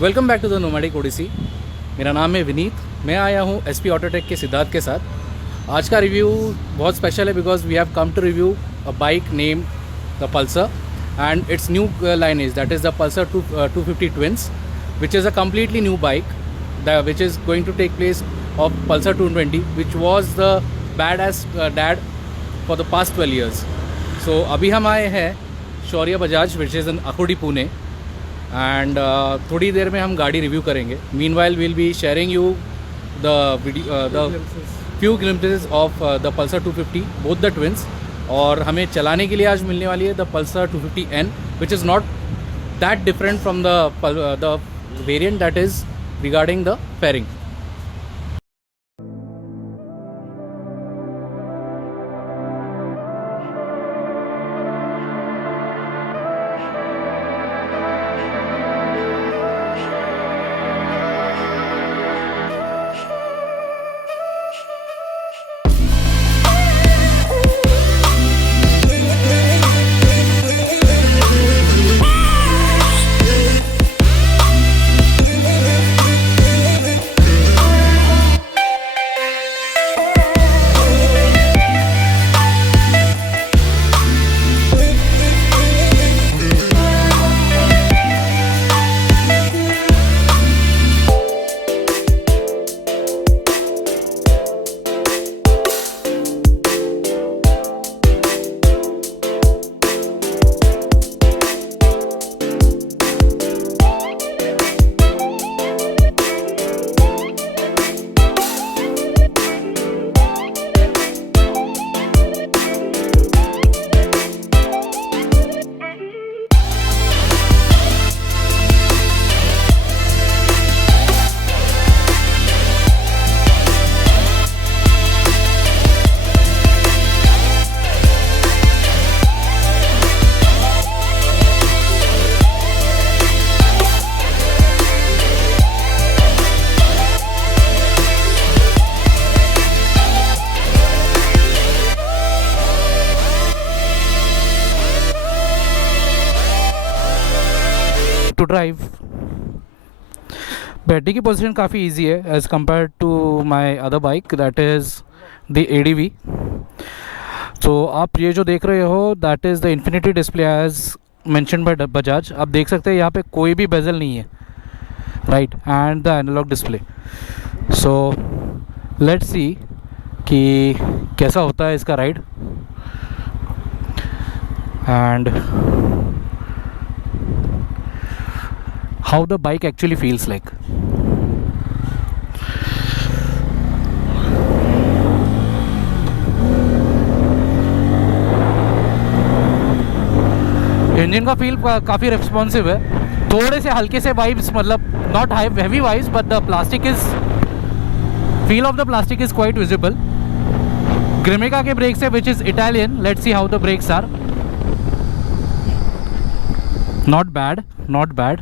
Welcome back to the nomadic odyssey. मेरा नाम है विनीत। मैं आया हूँ एसपी ऑटोटेक के सिद्धार्थ के साथ। आज का रिव्यू बहुत स्पेशल है because we have come to review a bike name the Pulsar and it's new lineage that is the Pulsar 250 twins which is a completely new bike which is going to take place of Pulsar 220 which was the badass dad for the past 12 years. So अभी हम आए हैं शौर्य Bajaj which is in Akurdi Pune and थोड़ी देर में हम गाड़ी review करेंगे. Meanwhile we'll be sharing you the video the few glimpses of the Pulsar 250 both the twins. और हमें चलाने के लिए आज मिलने वाली है the Pulsar 250N which is not that different from the variant that is regarding the pairing. To drive battery की पोजीशन काफ़ी इजी है as compare to my other bike that is the ADV. तो आप ये जो देख रहे हो that is the infinity display as mention by Bajaj. आप देख सकते हैं यहाँ पे कोई भी बेजल नहीं है, right, and the analog display. So let's see कि कैसा होता है इसका ride and how the bike actually feels like. Engine का फील काफ़ी रिस्पॉन्सिव है. थोड़े से हल्के से वाइब्स, मतलब not heavy vibes, but the plastic is feel of the plastic is quite visible. Grimeca के ब्रेक्स है which is Italian. Let's see how the brakes are. Not bad.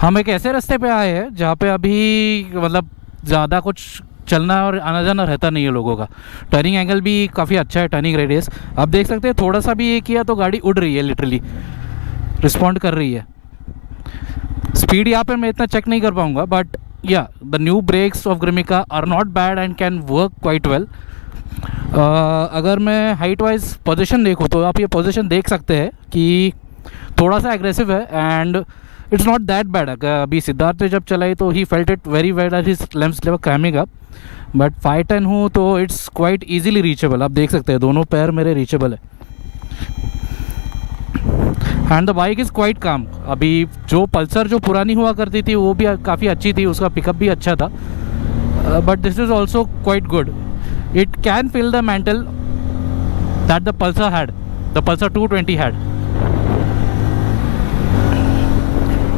हम एक ऐसे रास्ते पे आए हैं जहाँ पे अभी मतलब ज़्यादा कुछ चलना और आना जाना रहता नहीं है लोगों का. टर्निंग एंगल भी काफ़ी अच्छा है, टर्निंग रेडियस आप देख सकते हैं. थोड़ा सा भी ये किया तो गाड़ी उड़ रही है, लिटरली रिस्पॉन्ड कर रही है. स्पीड यहाँ पे मैं इतना चेक नहीं कर पाऊँगा, बट या the new brakes of Grimeca are not bad and can work quite well. अगर मैं हाइट वाइज पोजिशन देखूँ तो आप ये पोजिशन देख सकते हैं कि थोड़ा सा एग्रेसिव है and it's not that bad. अभी सिद्धार्थ ने जब चलाई तो he felt it very well at his limbs level cramming up, but 510 हूँ तो इट्स क्वाइट इजीली रीचेबल. आप देख सकते हैं दोनों पैर मेरे रीचेबल है and the bike is quite काम. अभी जो पल्सर जो पुरानी हुआ करती थी वो भी काफ़ी अच्छी थी, उसका पिकअप भी अच्छा था, but this is also quite good. It can fill the mantle that the Pulsar 220 had.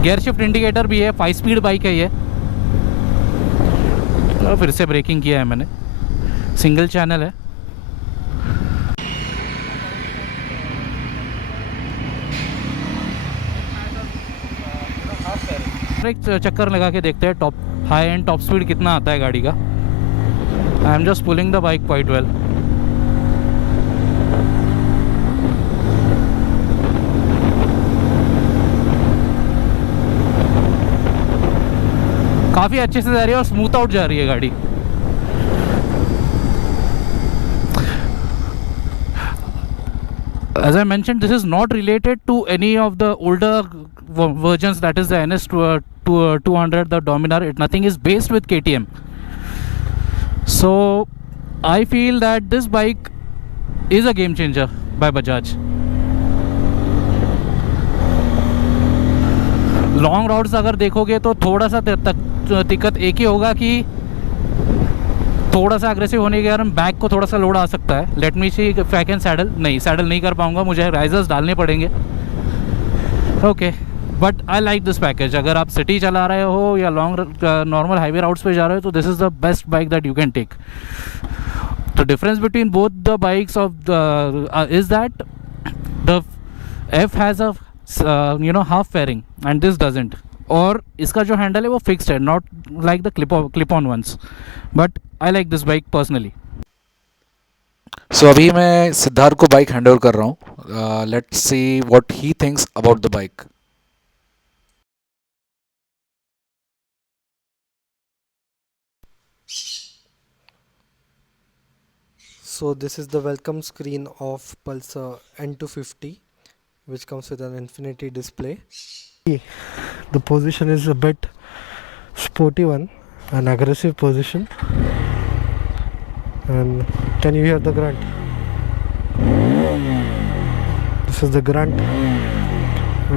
Gear shift indicator भी है, 5 स्पीड बाइक है ये. फिर से ब्रेकिंग किया है मैंने, सिंगल चैनल है. एक चक्कर लगा के देखते हैं top high and top speed कितना आता है गाड़ी का. I am just pulling the bike quite well. काफ़ी अच्छे से जा रही है और स्मूथ आउट जा रही है गाड़ी। As I mentioned, this is not related to any of the older versions, that is the NS 200, the Dominar. Nothing is based with KTM. So I feel that this bike is a game changer by Bajaj. Long routes अगर देखोगे तो थोड़ा सा दिक्कत एक ही होगा कि थोड़ा सा अग्रेसिव होने के कारण बैक को थोड़ा सा लोड आ सकता है। Let me see if I can saddle नहीं कर पाऊंगा, मुझे राइजर्स डालने पड़ेंगे। Okay, but I like this package. अगर आप सिटी चला रहे हो या लॉन्ग नॉर्मल हाईवे राउट्स पे जा रहे हो तो this is the best bike that you can take. The difference between both the bikes of is that the F has a half fairing and this doesn't, और इसका जो handle है वो फिक्स्ड है, not like the clip on ones, but I like this bike personally. So अभी मैं सिद्धार्थ को bike hand over कर रहा हूँ। Let's see what he thinks about the bike. So this is the welcome screen of Pulsar N250, which comes with an infinity display. The position is a bit sporty one, an aggressive position. And can you hear the grunt? This is the grunt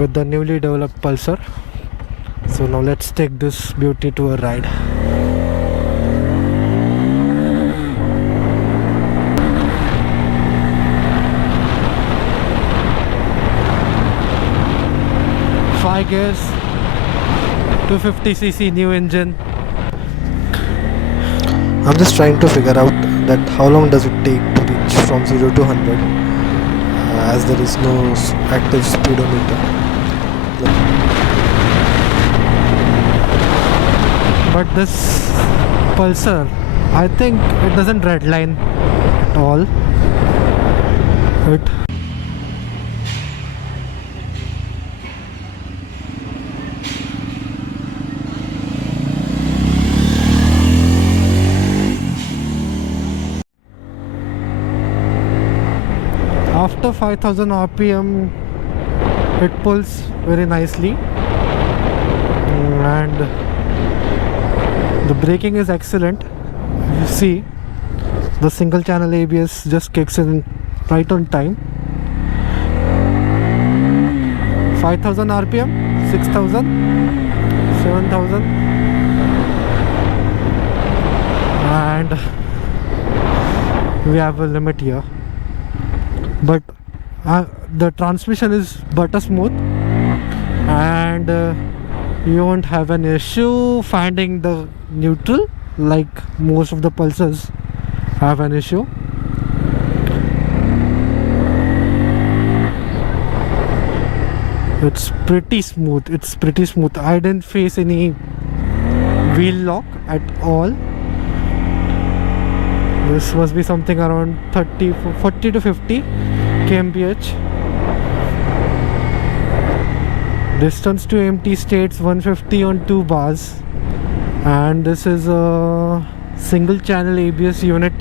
with the newly developed Pulsar. So now let's take this beauty to a ride. Five gears, 250cc new engine. I'm just trying to figure out that how long does it take to reach from 0 to 100, as there is no active speedometer. But this Pulsar, I think it doesn't redline at all. It after 5000 rpm it pulls very nicely, and the braking is excellent. You see the single channel ABS just kicks in right on time. 5000 rpm, 6000, 7000, and we have a limit here. But the transmission is butter smooth, and you won't have an issue finding the neutral like most of the Pulsars have an issue. It's pretty smooth. I didn't face any wheel lock at all. This must be something around 40 to 50 kmph. Distance to empty states 150 on 2 bars, and this is a single channel ABS unit.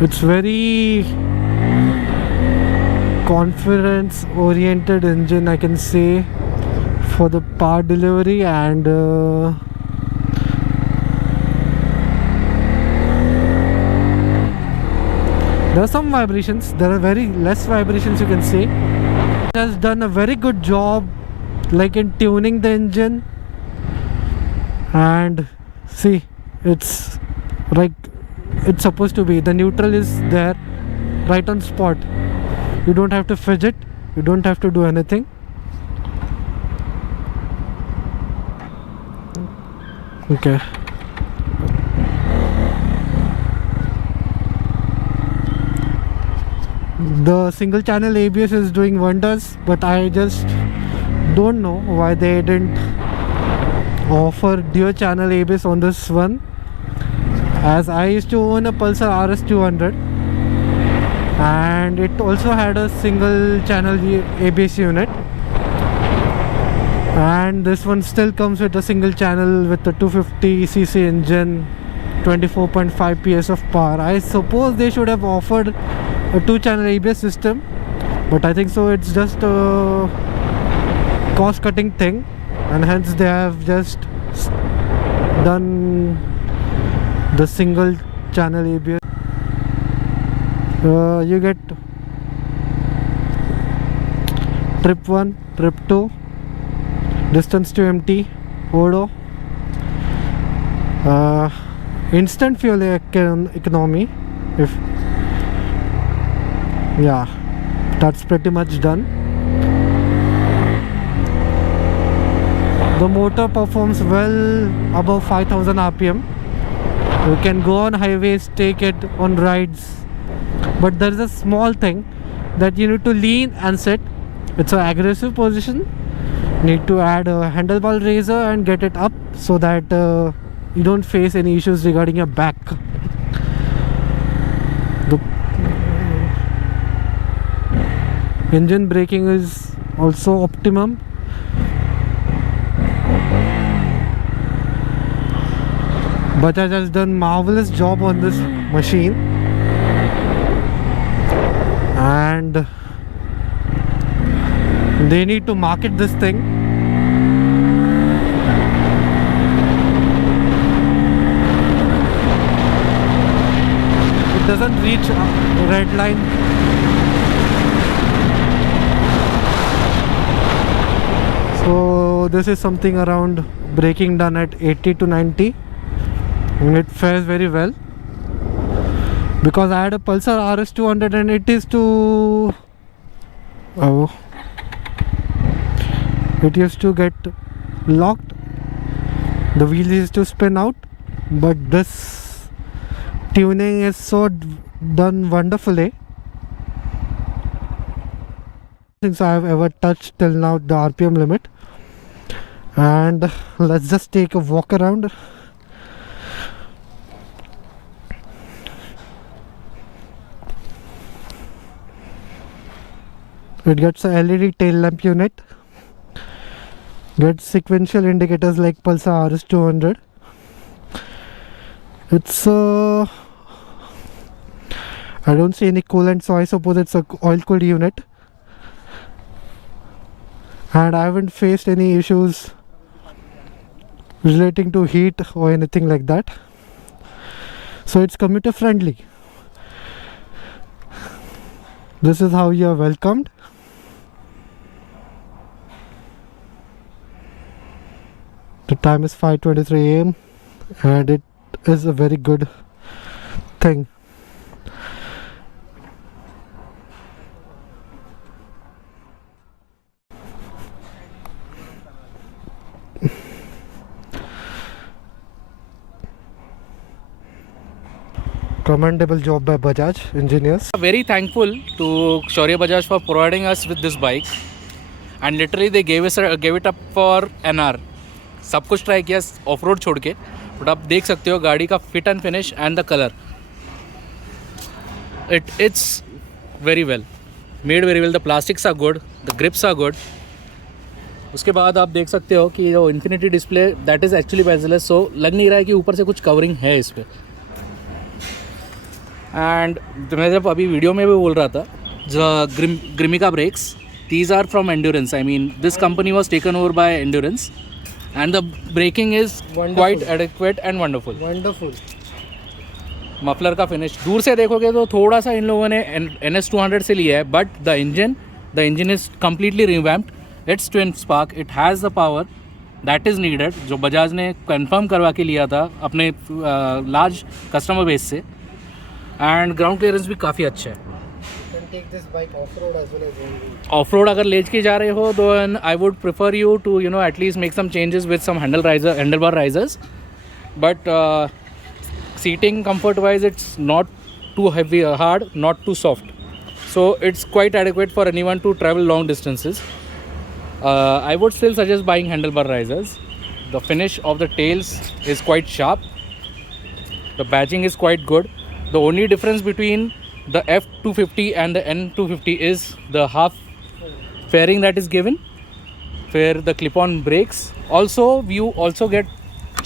It's very confidence oriented engine, I can say, for the power delivery, and there are some vibrations. There are very less vibrations, you can say. It has done a very good job like in tuning the engine, and see, it's like it's supposed to be. The neutral is there right on spot. You don't have to fidget, you don't have to do anything. Okay. The single channel ABS is doing wonders, but I just don't know why they didn't offer dual channel ABS on this one, as I used to own a Pulsar RS 200 and it also had a single channel ABS unit, And this one still comes with a single channel with a 250cc engine, 24.5 PS of power. I suppose they should have offered a 2-channel ABS system, but I think so it's just a cost cutting thing, and hence they have just done the single channel ABS. You get trip 1, trip 2, distance to empty, Odo, instant fuel economy. If yeah, that's pretty much done. The motor performs well above 5000 rpm. You can go on highways, take it on rides, but there is a small thing that you need to lean and sit. It's an aggressive position. Need to add a handlebar raiser and get it up so that you don't face any issues regarding your back. The engine braking is also optimum. Bajaj has done marvelous job on this machine, and they need to market this thing. It doesn't reach a red line. So this is something around braking done at 80 to 90, and it fares very well. Because I had a Pulsar RS200 and it is to it used to get locked, the wheel used to spin out, but this tuning is so done wonderfully. Things I have ever touched till now, the RPM limit. And let's just take a walk around. It gets a LED tail lamp unit, gets sequential indicators like Pulsar RS200. It's I don't see any coolant, so I suppose it's a oil cooled unit, and I haven't faced any issues relating to heat or anything like that. So it's commuter friendly. This is how you are welcomed. The time is 5:23 AM and it is a very good thing. Commendable job by Bajaj engineers. Very thankful to Shaurya Bajaj for providing us with this bike, and literally they gave it up for an hour. सब कुछ try किया of road छोड़ के, but आप देख सकते हो गाड़ी का fit and finish and the colour, it's very well made, very well. The plastics are good, the grips are good. उसके बाद आप देख सकते हो कि जो infinity display that is actually bezelless, so लग नहीं रहा है कि ऊपर से कुछ कवरिंग है इस पर. एंड मैं जब अभी वीडियो में भी बोल रहा था, Grimeca brakes, these are from Endurance. I mean this company was taken over by Endurance, and the braking is wonderful, quite adequate and wonderful. Muffler का फिनिश दूर से देखोगे तो थोड़ा सा इन लोगों ने NS200 से लिया है, but the engine is completely revamped. It's twin spark, it has the power that is needed, जो बजाज ने कंफर्म करवा के लिया था अपने लार्ज कस्टमर बेस से. एंड ग्राउंड क्लियरेंस भी काफ़ी अच्छा है. ऑफ रोड अगर ले के जा रहे हो तो I would prefer you to at least make some changes with some handle bar risers, but seating comfort wise it's not too heavy hard, not too soft, so it's quite adequate for anyone to travel long distances. I would still suggest buying handlebar risers. The finish of the tails is quite sharp. The badging is quite good. The only difference between the F250 and the N250 is the half fairing that is given. फिर the clip-on brakes. Also, you also get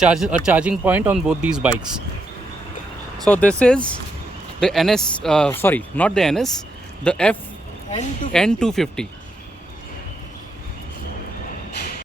a charging point on both these bikes. So this is the NS, sorry, not the NS, the N250.